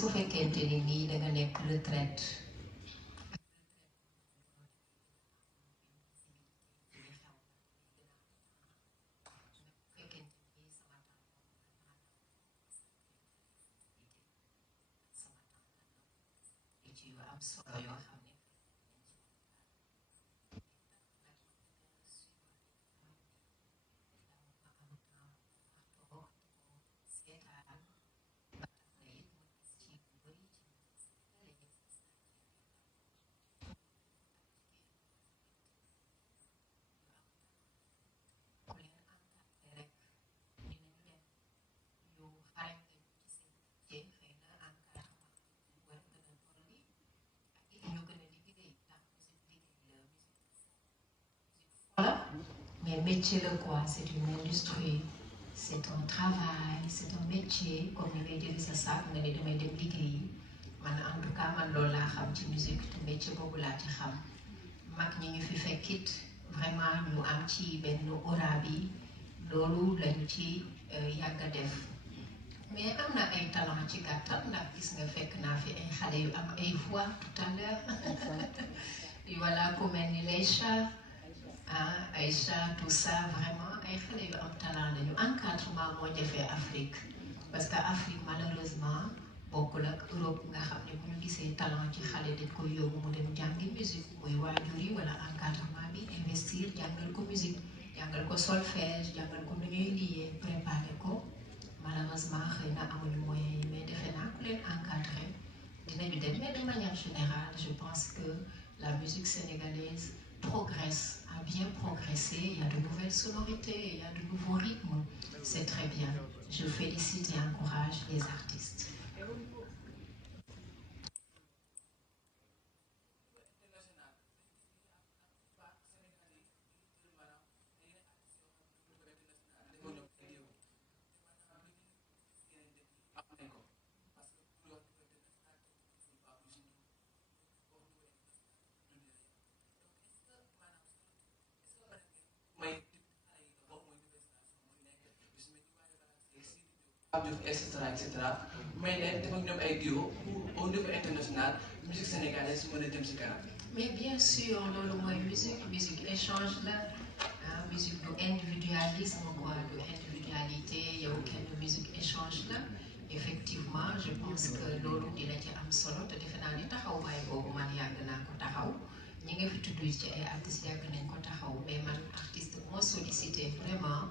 su fekkente ni nii da nga nekk retraite am solo yoo xam ne mais métier le quoi, c'est une industrie, c'est un travail, c'est un métier, comme ni ngay jëli sa saak nga ne damay dem liggéeyi man en tout cas man loolu laa xam ci musique te métier boobu laa ci xam mag ñi ñu fi fekkit vraiment ñu am ci benn aura bi loolu lañu ci yàgg a def mais am na ay talent ci gàttal ndax gis nga fekk naa fi ay xale yu am ay voix tout à l'heure voilà ku mel ni Leïcha Aïcha tout ça vraiment ay xale yu am talent lañu encadrement moo jafee Afrique parce que Afrique malheureusement bokkul ak Europe nga xam ne bu ñu gisee talent ci xale dañ koy yóbbu mu dem jàngi musique muy waajur yi wala encadrement bi investir jàngal ko musique jàngal ko solfège jàngal ko nu ñuy liyee préparer ko malheureusement xëy na amuñu moyens yi mais defe naa ku leen encadré dinañu dem mais de manière générale je pense que la musique sénégalaise progresse, a bien progressé, il y a de nouvelles sonorités, il y a de nouveaux rythmes, c'est très bien. Je félicite et encourage les artistes. etc. Mais leen def ak ñoom ay duo au niveau international musique sénégalaise mën a dem ci kanam. Mais bien sûr loolu mooy musique échange la musique du individualisme quoi du individualité yow kenn musique échange la effectivement je pense que loolu dina ci am solo te defe naa ni taxawaay boobu man yàgg naa ko taxaw ñi nga fi tudd ci ay artistes yàgg nañ ko taxaw mais man artiste moo sollicité vraiment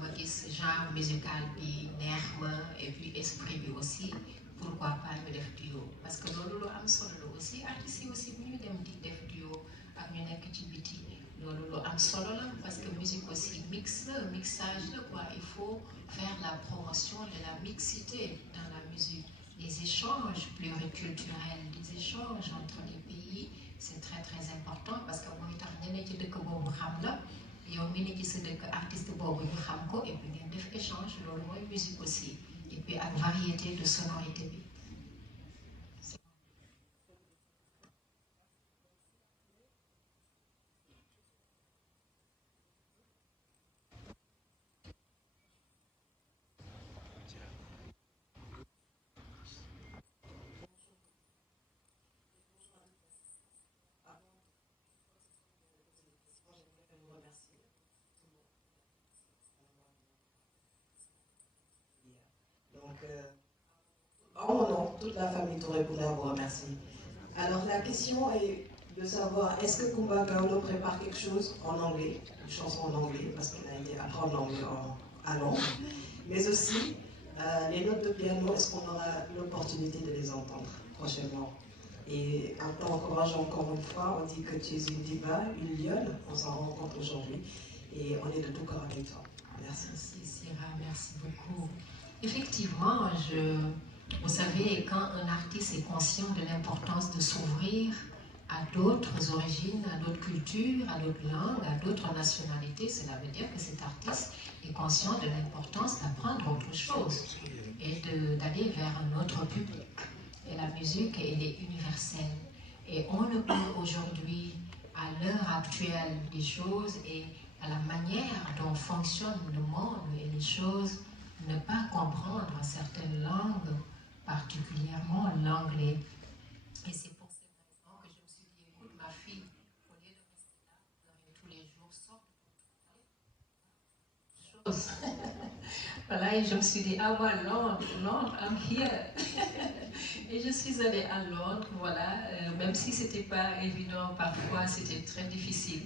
ma gis genre musical bi neex ma et puis esprit bi aussi pourquoi pas ñu def duo parce que loolu lu am solo la aussi artistes yi aussi bu ñu dem di def duo ak ñu nekk ci biti loolu lu am solo la parce que musique aussi mixage la quoi il faut faire la promotion de la mixité dans la musique les échanges pluriculturels des échanges entre les pays c'est très très important parce que mooy tax ñeneen ci dëkk boobu xam la yow mi ne ci sa dëkk artiste boobu ñu xam ko et puis ngeen def échange loolu mooy musique aussi et puis ak variété de sonorité bi. En mon nom, toute la famille Touré Poula vous remercie. Alors la question est de savoir, est-ce que Kumba Gawlo prépare quelque chose en anglais, une chanson en anglais, parce qu'il a été apprendre l'anglais à Londres, mais aussi les notes de piano, est-ce qu'on aura l'opportunité de les entendre prochainement? Et en t'encourageant encore une fois, on dit que tu es une diva, une lionne, on s'en rend compte aujourd'hui, et on est de tout cœur avec toi. Merci. Merci Syrah, merci beaucoup. Effectivement, vous savez, quand un artiste est conscient de l'importance de s'ouvrir à d'autres origines, à d'autres cultures, à d'autres langues, à d'autres nationalités, cela veut dire que cet artiste est conscient de l'importance d'apprendre autre chose et d'aller vers un autre public. Et la musique, elle est universelle. Et on ne peut aujourd'hui, à l'heure actuelle des choses et à la manière dont fonctionne le monde et les choses, ne pas comprendre certaines langues particulièrement Voilà, et je me suis dit, ah moi, Londres, I'm here. Et je suis allée à Londres, voilà, même si c'était pas évident, parfois c'était très difficile.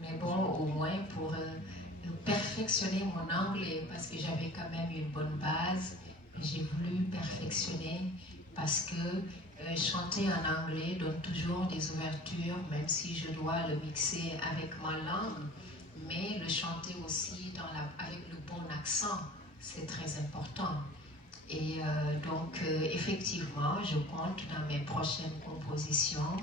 Mais bon, au moins pour perfectionner mon anglais, parce que j'avais quand même une bonne base, j'ai voulu perfectionner parce que chanter en anglais donne toujours des ouvertures, même si je dois le mixer avec ma langue, mais le chanter aussi avec le bon accent, c'est très important. Et donc, effectivement, je compte dans mes prochaines compositions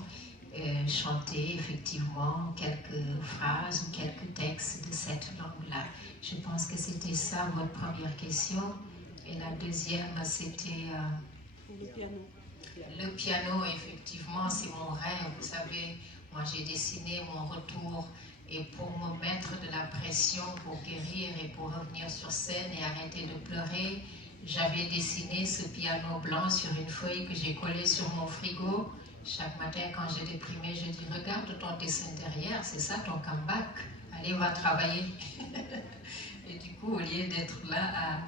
chanter effectivement quelques phrases ou quelques textes de cette langue-là. Je pense que c'était ça votre première question. Et la deuxième, c'était... le piano. Le piano, effectivement, c'est mon rêve. Vous savez, moi j'ai dessiné mon retour et pour me mettre de la pression pour guérir et pour revenir sur scène et arrêter de pleurer, j'avais dessiné ce piano blanc sur une feuille que j'ai collée sur mon frigo. Chaque matin, quand j'ai déprimé, je dis, regarde ton dessin derrière, c'est ça ton comeback. Allez, on va travailler. Et du coup, au lieu d'être là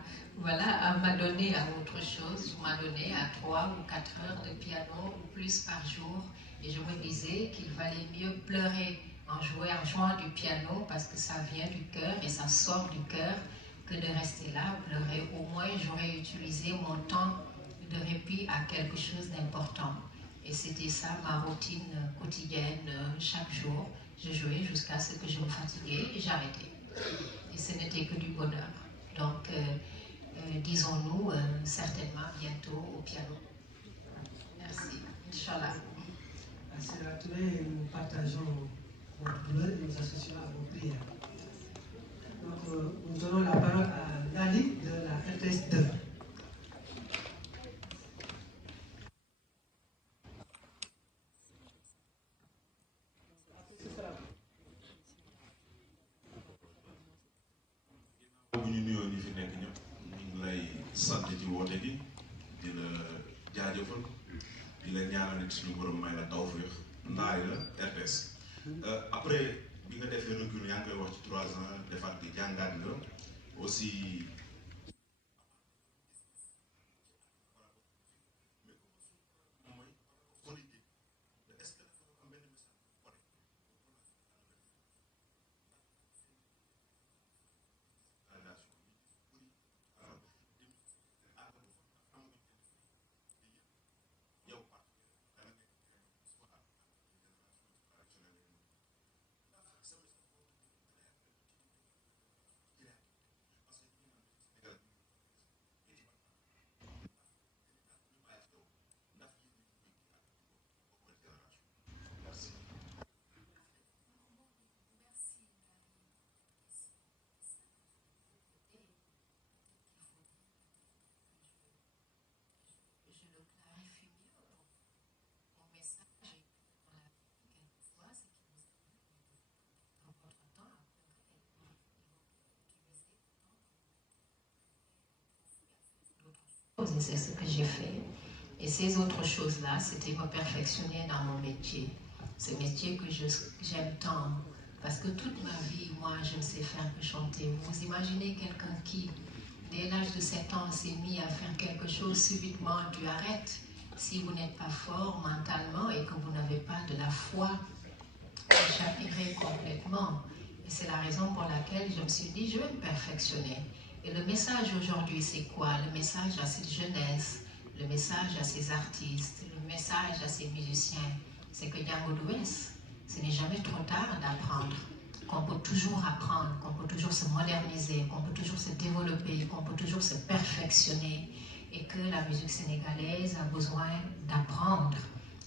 à m'adonner à autre chose, je m'adonnais à 3 ou 4 heures de piano ou plus par jour. Et je me disais qu'il valait mieux pleurer en jouant du piano parce que ça vient du cœur et ça sort du cœur que de rester là, pleurer. Au moins, j'aurais utilisé mon temps de répit à quelque chose d'important. Et c'était ça ma routine quotidienne chaque jour. Je jouais jusqu'à ce que je me fatiguais et j'arrêtais. Et ce n'était que du bonheur. Donc, disons-nous certainement bientôt au piano. Merci. Inch'Allah. Merci à tous et nous partageons votre douleur et nous associons à vos prières. Donc, nous donnons la parole à Nali de la RTS 2. bu ñu nuyoo ñi fi nekk ñëpp ñu ngi lay sant ci woote gi di la jaajëfal di la ñaanal nit suñu borom may la tawfeex ndaay la RTS. Après bi nga defee recul yaa ngi koy wax ci 3 ans defaat di jàngaat nga aussi. Et c'est ce que j'ai fait. Et ces autres choses-là, c'était me perfectionner dans mon métier. Ce métier que j'aime tant. Parce que toute ma vie, moi, je ne sais faire que chanter. Vous imaginez quelqu'un qui, dès l'âge de 7 ans, s'est mis à faire quelque chose, subitement, tu arrêtes. Si vous n'êtes pas fort mentalement et que vous n'avez pas de la foi, j'appuierai complètement. Et c'est la raison pour laquelle je me suis dit, je vais me perfectionner. Et le message aujourd'hui, c'est quoi? Le message à cette jeunesse, le message à ces artistes, le message à ces musiciens, c'est que Django Douès, ce n'est jamais trop tard d'apprendre, qu'on peut toujours apprendre, qu'on peut toujours se moderniser, qu'on peut toujours se développer, qu'on peut toujours se perfectionner, et que la musique sénégalaise a besoin d'apprendre.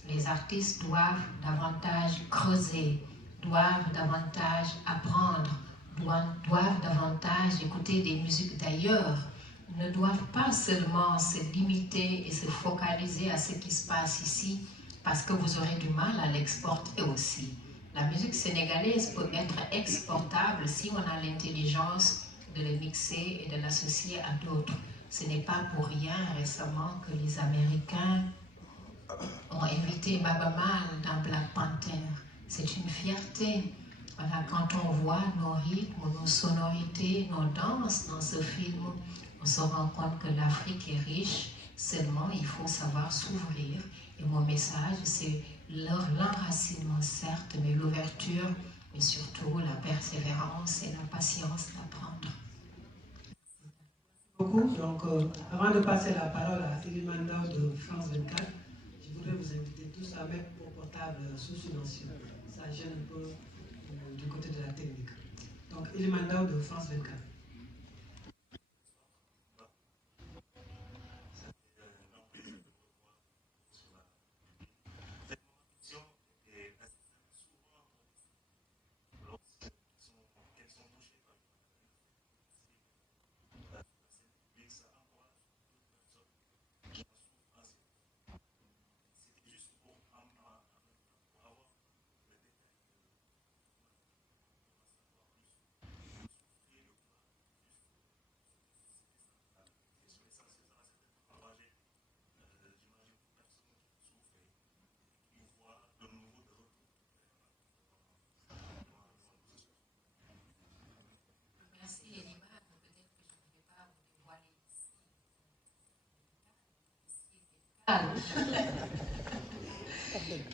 Les artistes doivent davantage creuser, doivent davantage apprendre, doivent davantage écouter des musiques d'ailleurs, ne doivent pas seulement se limiter et se focaliser à ce qui se passe ici, parce que vous aurez du mal à l'exporter aussi. La musique sénégalaise peut être exportable si on a l'intelligence de le mixer et de l'associer à d'autres. Ce n'est pas pour rien récemment que les Américains ont invité Baaba Maal dans Black Panther. C'est une fierté. Voilà, quand on voit nos rythmes, nos sonorités, nos danses dans ce film, on se rend compte que l'Afrique est riche, seulement il faut savoir s'ouvrir. Et mon message, c'est l'enracinement, certes, mais l'ouverture, mais surtout la persévérance et la patience d'apprendre. Beaucoup. Donc, avant de passer la parole à Elimanda de France 24, je voudrais vous inviter tous à mettre vos portables sous silencieux. Ça gêne un peu du côté de la technique. Donc, Elimanda de France 24.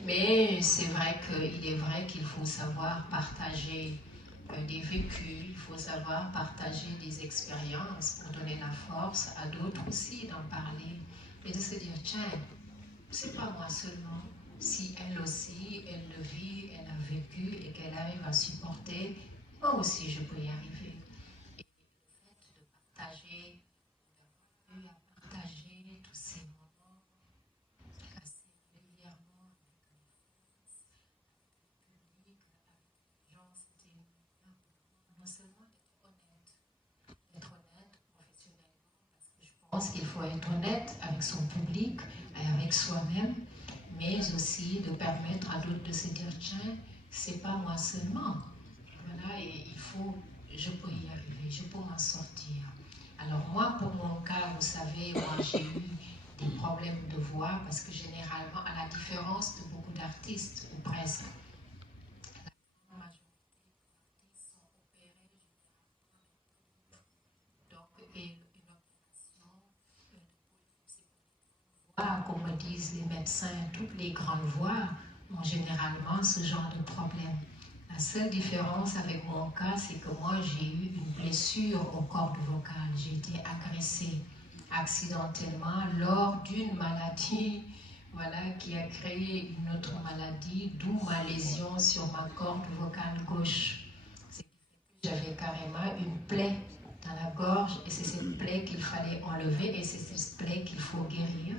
Mais c'est vrai qu'il faut savoir partager des vécus, il faut savoir partager des expériences pour donner la force à d'autres aussi d'en parler et de se dire tiens, c'est pas moi seulement, si elle aussi, elle le vit, elle a vécu et qu'elle arrive à supporter, moi aussi je peux y arriver. Et le fait de partager, d'avoir eu à partager tous ces moments assez régulièrement avec le public, avec les gens, c'était non seulement d'être honnête professionnellement, parce que je pense qu'il faut être honnête avec son public et avec soi-même, mais aussi de permettre à d'autres de se dire tiens, c'est pas moi seulement. Voilà, et je peux y arriver, je peux m'en sortir. Alors moi, pour mon cas, vous savez, moi j'ai eu des problèmes de voix parce que généralement, à la différence de beaucoup d'artistes, ou presque, la majorité des artistes sont opérés généralement. Donc, et une opération, comme me disent les médecins, toutes les grandes voix ont généralement ce genre de problème. La seule différence avec mon cas, c'est que moi j'ai eu une blessure aux cordes vocales. J'ai été agressée accidentellement lors d'une maladie, voilà, qui a créé une autre maladie, d'où ma lésion sur ma corde vocale gauche. J'avais carrément une plaie dans la gorge et c'est cette plaie qu'il fallait enlever et c'est cette plaie qu'il faut guérir.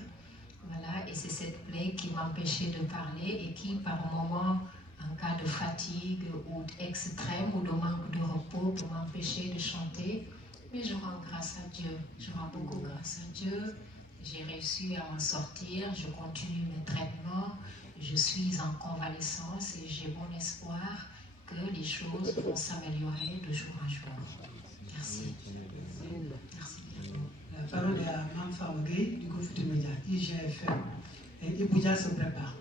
Voilà, et c'est cette plaie qui m'empêchait de parler et qui, par moments, en cas de fatigue ou extrême ou de manque de repos, peut m'empêcher de chanter. Mais je rends grâce à Dieu, je rends beaucoup grâce à Dieu. J'ai réussi à m'en sortir, je continue mes traitements, je suis en convalescence et j'ai bon espoir que les choses vont s'améliorer de jour en jour. Merci. Merci. La parole est à Mme Faougué du groupe de médias IGFM. Et Ibouja se prépare.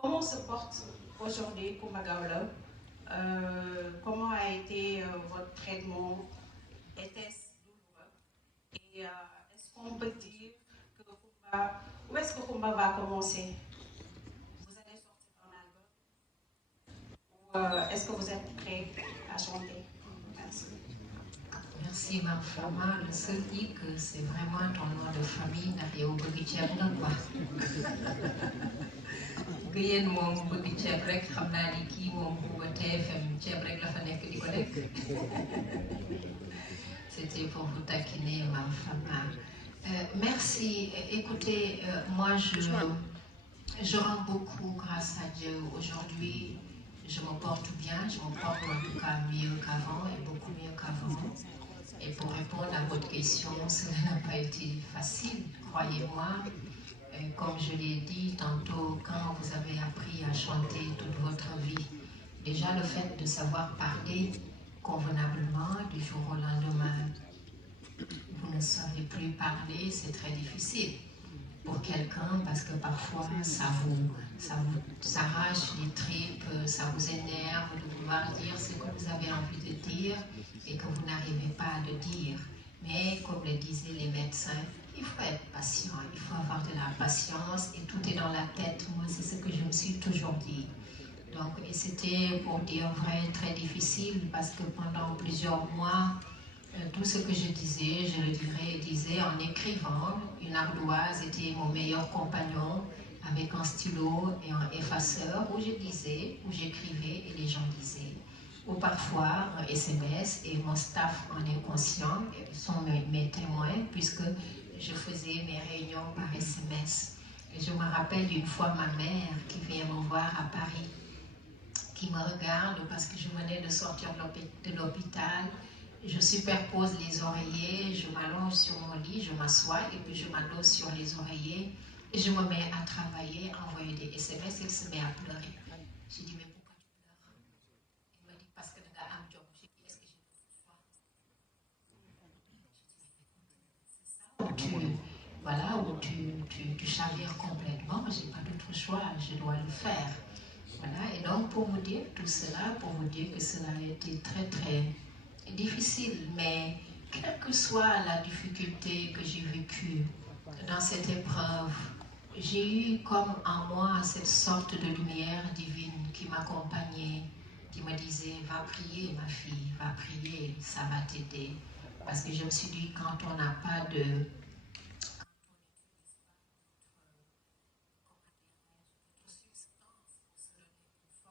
Comment se porte aujourd'hui Coumba Gawlo? Comment a été votre traitement? Était-ce douloureux? Et est-ce qu'on peut dire que Coumba, où est-ce que Coumba va commencer? Vous allez sortir un album? Ou est-ce que vous êtes prêt à chanter? Merci. Merci ma femme. Le seul hic, c'est vraiment ton nom de famille, Nario Bogichebna, quoi. Gëyeen moom bëgg ceeb rek xam naa ni kii moom bu TFM ceeb rek la fa nekk di ko lekk. C'était pour vous taquiner ma femme. Merci. Écoutez, moi je rends beaucoup grâce à Dieu. Aujourd'hui, je me porte bien, je me porte en tout cas mieux qu'avant et beaucoup mieux qu'avant. Et pour répondre à votre question, cela n'a pas été facile, croyez-moi. Comme je l'ai dit tantôt, quand vous avez appris à chanter toute votre vie, déjà le fait de savoir parler convenablement du jour au lendemain, vous ne savez plus parler, c'est très difficile pour quelqu'un parce que parfois ça vous arrache les tripes, ça vous énerve de vouloir dire ce que vous avez envie de dire et que vous n'arrivez pas à le dire. Mais comme le disaient les médecins, il faut être patient, il faut avoir de la patience et tout est dans la tête. Moi, c'est ce que je me suis toujours dit. Donc, et c'était pour dire vrai très difficile parce que pendant plusieurs mois, tout ce que je disais, je le disais en écrivant. Une ardoise était mon meilleur compagnon avec un stylo et un effaceur où je disais, où j'écrivais et les gens disaient. Ou parfois un SMS et mon staff en est conscient, sont mes témoins puisque je faisais mes réunions par SMS. Et je me rappelle une fois ma mère qui vient me voir à Paris, qui me regarde parce que je venais de sortir de l'hôpital. Je superpose les oreillers, je m'allonge sur mon lit, je m'assois et puis je m'adosse sur les oreillers et je me mets à travailler, à envoyer des SMS et elle se met à pleurer. J'ai dit, mais pourquoi tu pleures? Elle m'a dit, parce que le gars a un job. J'ai dit, est-ce que j'ai le choix? Voilà, où tu chavires complètement, j'ai pas d'autre choix, je dois le faire. Voilà, et donc pour vous dire tout cela, pour vous dire que cela a été très très difficile, mais quelle que soit la difficulté que j'ai vécue dans cette épreuve, j'ai eu comme en moi cette sorte de lumière divine qui m'accompagnait, qui me disait, va prier ma fille, va prier, ça va t'aider. Parce que je me suis dit, quand on n'a pas de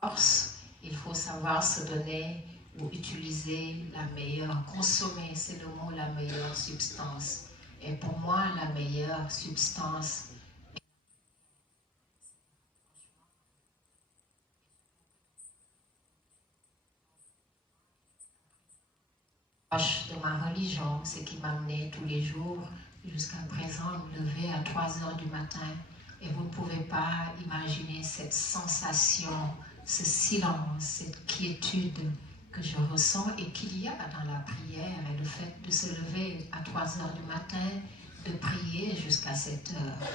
force, il faut savoir se donner ou utiliser la meilleure, consommer, c'est le mot, la meilleure substance. Et pour moi, la meilleure substance de ma religion, ce qui m'amenait tous les jours jusqu'à présent me lever à 3 heures du matin. Et vous ne pouvez pas imaginer cette sensation, ce silence, cette quiétude que je ressens et qu'il y a dans la prière et le fait de se lever à 3 heures du matin, de prier jusqu'à 7 heures.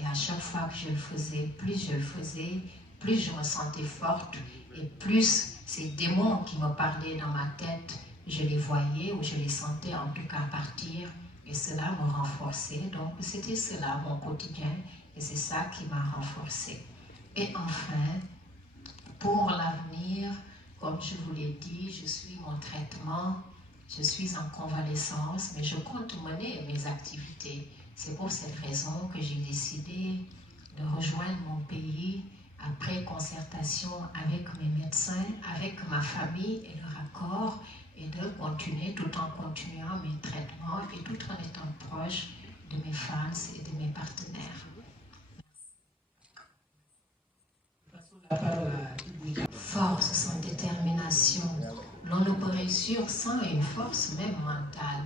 Et à chaque fois que je le faisais, plus je le faisais, plus je me sentais forte et plus ces démons qui me parlaient dans ma tête, je les voyais ou je les sentais en tout cas partir et cela me renforçait. Donc c'était cela mon quotidien et c'est ça qui m'a renforcée. Et enfin, pour l'avenir, comme je vous l'ai dit, je suis mon traitement, je suis en convalescence, mais je compte mener mes activités. C'est pour cette raison que j'ai décidé de rejoindre mon pays après concertation avec mes médecins, avec ma famille et leur accord, et de continuer tout en continuant mes traitements et tout en étant proche de mes fans et de mes partenaires. Force sans détermination. L'on ne peut réussir sans une force même mentale.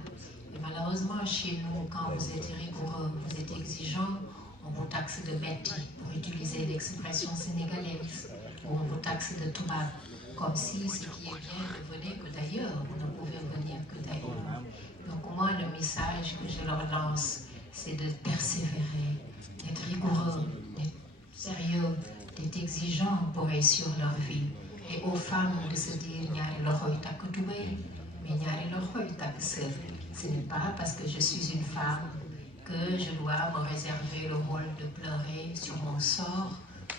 Et malheureusement, chez nous, quand vous êtes rigoureux, vous êtes exigeant, on vous taxe de bêtis, pour utiliser l'expression sénégalaise, ou on vous taxe de tourab, comme si ce qui est bien ne venait que d'ailleurs, vous ne pouvez venir que d'ailleurs. Donc moi, le message que je leur lance, c'est de persévérer, d'être rigoureux, d'être sérieux, d'être exigeant pour réussir leur vie. Et aux femmes de se dire, ñaari loxo yi takk tubéy, mais ñaari loxo yi takk sër. Ce n'est pas parce que je suis une femme que je dois me réserver le rôle de pleurer sur mon sort,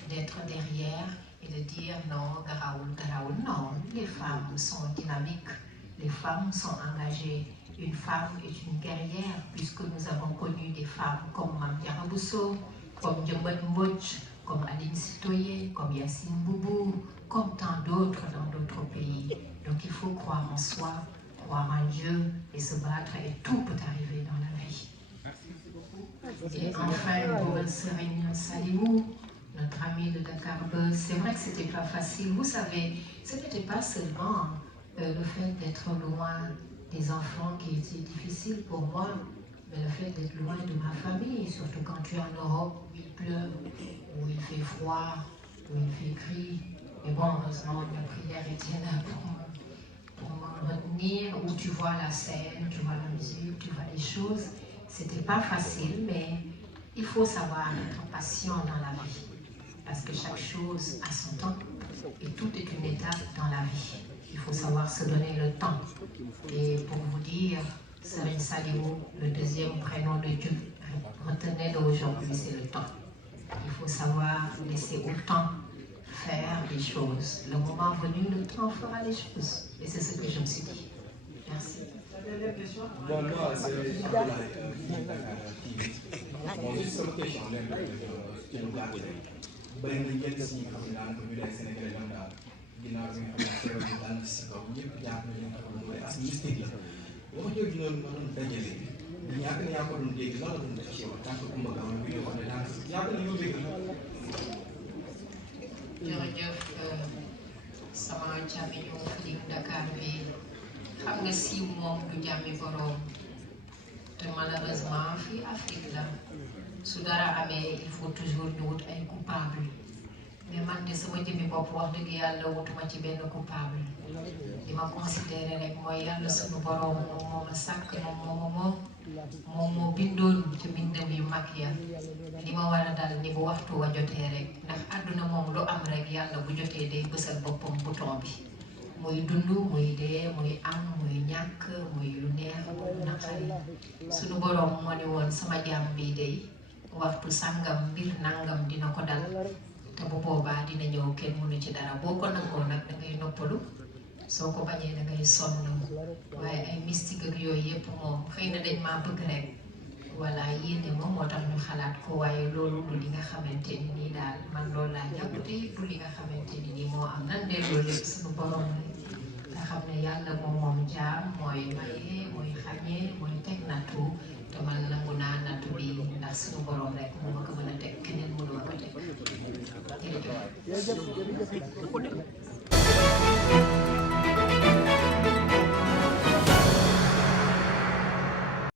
d'être derrière et de dire non, garaoul, garaoul. Non, les femmes sont dynamiques, les femmes sont engagées. Une femme est une guerrière puisque nous avons connu des femmes comme Mame Diarra Bousso, comme Diombot Mbodj, comme Aline Sitoé, comme Yacine Boubou, comme tant d'autres dans d'autres pays. Donc il faut croire en soi, croire en Dieu et se battre et tout peut arriver dans la vie. Et enfin, pour Serigne Saliou, notre ami de Dakar Buzz, c'est vrai que c'était pas facile. Vous savez, ce n'était pas seulement le fait d'être loin des enfants qui étaient difficiles pour moi, mais le fait d'être loin de ma famille, surtout quand tu es en Europe, où il pleut, où il fait froid, où il fait gris. Mais bon, heureusement, la prière était là pour me retenir, où tu vois la scène, tu vois la musique, tu vois les choses. C'était pas facile, mais il faut savoir être patient dans la vie. Parce que chaque chose a son temps et tout est une étape dans la vie. Il faut savoir se donner le temps. Et pour vous dire, Serigne Saliou, le deuxième prénom de Dieu, retenez d'aujourd'hui, c'est le temps. Il faut savoir laisser au temps faire les choses. Le moment venu, le temps fera les choses. Et c'est ce que je me suis dit. Merci. Bon, moi, c'est bon, juste sama question ci lu gàtt rek bëri na ñenn si ñi nga xam ne daanaka ñu lay Sénégalais ñoom daal ginnaaw bi nga xam ne feebar bi daal si kaw ñëpp jàpp nañu ne ko mooy as mystique la wax jooju noonu ma doon dajale ñaata ne yaa ko doon dégg lan la doon def ci yow tant que Coumba Gawlo bi nga xam ne daanaka ñaata ne ñoo dégg jërëjëf sama càmmiñu Feeling Dakar bi xam nga siiw moom du jàmmi boroom te malheureusement fii Afrique la su dara amee il faut toujours ñu wut ay coupable mais man de sama jëmmi bopp wax dëgg yàlla wutuma ci benn coupable li ma considéré rek mooy yàlla suñu boroom moom moo ma sàkk moom moo bindoon te bindam yu mag ya li ma war a dal ni bu waxtu wa jotee rek ndax àdduna moom lu am rek yàlla bu jotee day bësal boppam bouton bi muy dund muy dee muy am muy ñàkk muy lu neex muy naqari suñu boroom moo ni woon sama jaam bi day waxtu sàngam mbir nangam dina ko dal te bu boobaa dina ñëw kenn mënu ci dara boo ko nangoo nag da ngay noppalu soo ko bañee da ngay sonn waaye ay mystique ak yooyu yëpp moom xëy na dañ maa bëgg rek voilà yéene moom moo tax ñu xalaat ko waaye loolu du li nga xamante ni nii daal man loolu laa jàpp te du li nga xamante ni nii moo am nan de loolu lépp suñu borom nga xam ne yàlla moom jaam mooy maye mooy xañee mooy teg nattu te man nangu naa nattu bi ndax suñu borom rek moo ma ko mën a teg keneen mënu ma ko teg jërëjëf